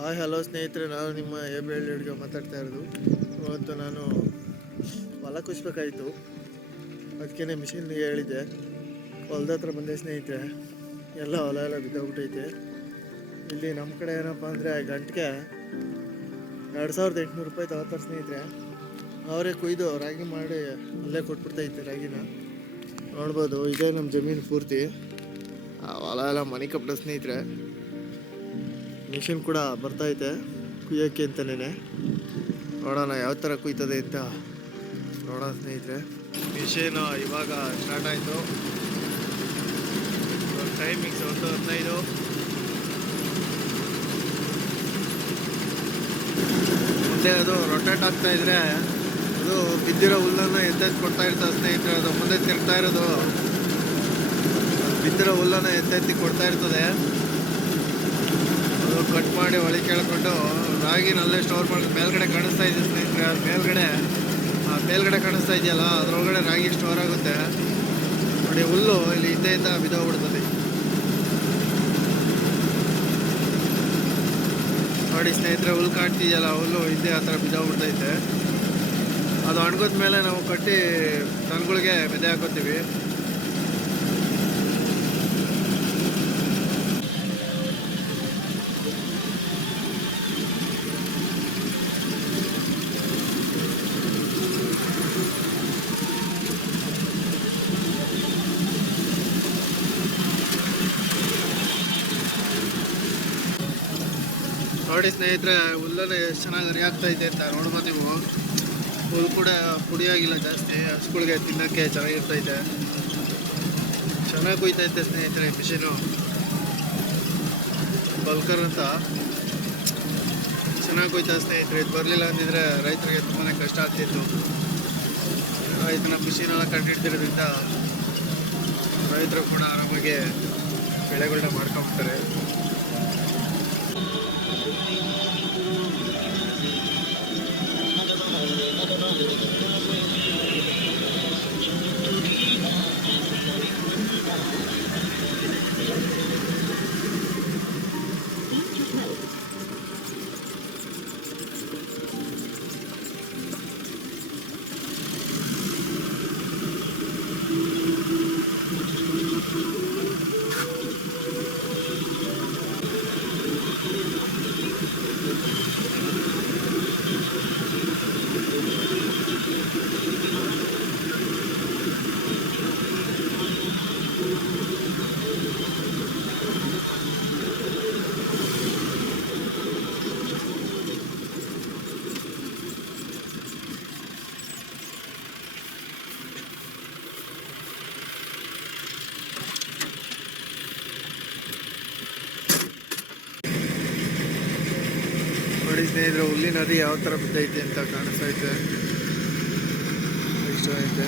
Hi hello ಸ್ನೇಹಿತರೆ. ನಾನು ನಿಮ್ಮ ಎ ಬಿ ಅಡುಗೆ ಮಾತಾಡ್ತಾ ಇರೋದು. ಇವತ್ತು ನಾನು ಹೊಲ ಕುಸ್ಬೇಕಾಯಿತು ಅದಕ್ಕೇ ಮಿಷಿನ್ಗೆ ಹೇಳಿದ್ದೆ. ಹೊಲದ ಹತ್ರ ಬಂದೆ ಸ್ನೇಹಿತರೆ. ಎಲ್ಲ ಹೊಲ ಎಲ್ಲ ಬಿದ್ದೋಗ್ಬಿಟ್ಟೈತೆ. ಇಲ್ಲಿ ನಮ್ಮ ಕಡೆ ಏನಪ್ಪ ಅಂದರೆ ಗಂಟೆಗೆ ಎರಡು ಸಾವಿರದ ಎಂಟುನೂರು ರೂಪಾಯಿ ತಗೋತಾರೆ ಸ್ನೇಹಿತರೆ. ಅವರೇ ಕೊಯ್ದು ರಾಗಿ ಮಾಡಿ ಅಲ್ಲೇ ಕೊಟ್ಬಿಡ್ತೈತೆ ರಾಗಿನ. ನೋಡ್ಬೋದು, ಇದೇ ನಮ್ಮ ಜಮೀನು ಪೂರ್ತಿ. ಆ ಹೊಲ ಎಲ್ಲ ಮನೆ ಕಪ್ಪಡ ಸ್ನೇಹಿತರೆ. ಮಿಷಿನ್ ಕೂಡ ಬರ್ತೈತೆ ಕುಯ್ಯೋಕ್ಕೆ ಅಂತಲೇ ನೋಡೋಣ ಯಾವ ಥರ ಕುಯ್ತದೆ ಅಂತ. ನೋಡೋಣ ಸ್ನೇಹಿತರೆ. ಮಿಷಿನ್ ಇವಾಗ ಸ್ಟಾರ್ಟ್ ಆಯಿತು. ಟೈಮಿಂಗ್ಸ್ ಒಂದು ಹದಿನೈದು. ಮುಂದೆ ಅದು ರೊಟೇಟ್ ಆಗ್ತಾ ಇದ್ರೆ ಅದು ಬಿದ್ದಿರೋ ಹುಲ್ಲನ್ನು ಎತ್ತೆತ್ ಕೊಡ್ತಾ ಇರ್ತದೆ ಸ್ನೇಹಿತರೆ, ಅದು ಮುಂದೆ ತಿರ್ತಾ ಇರೋದು. ಬಿದ್ದಿರೋ ಹುಲ್ಲನ್ನು ಎತ್ತೆತ್ತಿ ಕೊಡ್ತಾ ಇರ್ತದೆ. ಅದು ಕಟ್ ಮಾಡಿ ಒಳಗೆ ರಾಗಿನ ರಾಗಿನಲ್ಲೇ ಸ್ಟೋರ್ ಮಾಡಿ, ಮೇಲ್ಗಡೆ ಕಾಣಿಸ್ತಾ ಇದೆ ಸ್ನೇಹಿತರೆ ಮೇಲ್ಗಡೆ, ಆ ಮೇಲ್ಗಡೆ ಕಾಣಿಸ್ತಾ ಇದೆಯಲ್ಲ, ಅದರೊಳಗಡೆ ರಾಗಿ ಸ್ಟೋರ್ ಆಗುತ್ತೆ. ನೋಡಿ, ಹುಲ್ಲು ಇಲ್ಲಿ ಹಿಂದೆಯಿಂದ ಬಿದ್ದೋಗ್ಬಿಡ್ತದೆ. ನೋಡಿ ಸ್ನೇಹಿತರೆ, ಹುಲ್ಲು ಕಾಣ್ತಿದೆಯಲ್ಲ, ಹುಲ್ಲು ಹಿಂದೆ ಆ ಥರ ಬಿದ್ದೋಗ್ಬಿಡ್ತೈತೆ. ಅದು ಅಣಗದ ಮೇಲೆ ನಾವು ಕಟ್ಟಿ ದನಗಳಿಗೆ ಮೆದೆ ಹಾಕೋತೀವಿ. ನೋಡಿ ಸ್ನೇಹಿತರೆ ಹುಲ್ಲಲ್ಲಿ ಎಷ್ಟು ಚೆನ್ನಾಗಿ ಹರಿಯಾಗ್ತಾ ಇದೆ ಅಂತ ನೋಡ್ಬೋದು ನೀವು. ಹುಲ್ಲು ಕೂಡ ಪುಡಿಯಾಗಿಲ್ಲ ಜಾಸ್ತಿ, ಹಸುಗಳಿಗೆ ತಿನ್ನೋಕ್ಕೆ ಚೆನ್ನಾಗಿರ್ತೈತೆ ಚೆನ್ನಾಗಿ ಕುಯ್ತೈತೆ ಸ್ನೇಹಿತರೆ ಮಿಷಿನು ಬಲ್ಕರ್ ಅಂತ. ಚೆನ್ನಾಗಿ ಕುಯ್ತಾ ಸ್ನೇಹಿತರೆ, ಇದು ಬರಲಿಲ್ಲ ಅಂದಿದ್ರೆ ರೈತರಿಗೆ ತುಂಬಾ ಕಷ್ಟ ಆಗ್ತಿತ್ತು. ರೈತನ ಮಿಷಿನೆಲ್ಲ ಕಂಡಿಡ್ತಿರೋದ್ರಿಂದ ರೈತರು ಕೂಡ ಆರಾಮಾಗಿ ಬೆಳೆಗಳನ್ನ ಮಾಡ್ಕೊಂಬಿಡ್ತಾರೆ Thank you. ನೋಡಿ ಸ್ನೇಹಿತರೆ ಹುಲ್ಲಿನ ನದಿ ಯಾವ ಥರ ಬಿದ್ದೈತೆ ಅಂತ ಕಾಣಿಸ್ತೈತೆ ಇಷ್ಟ ಐತೆ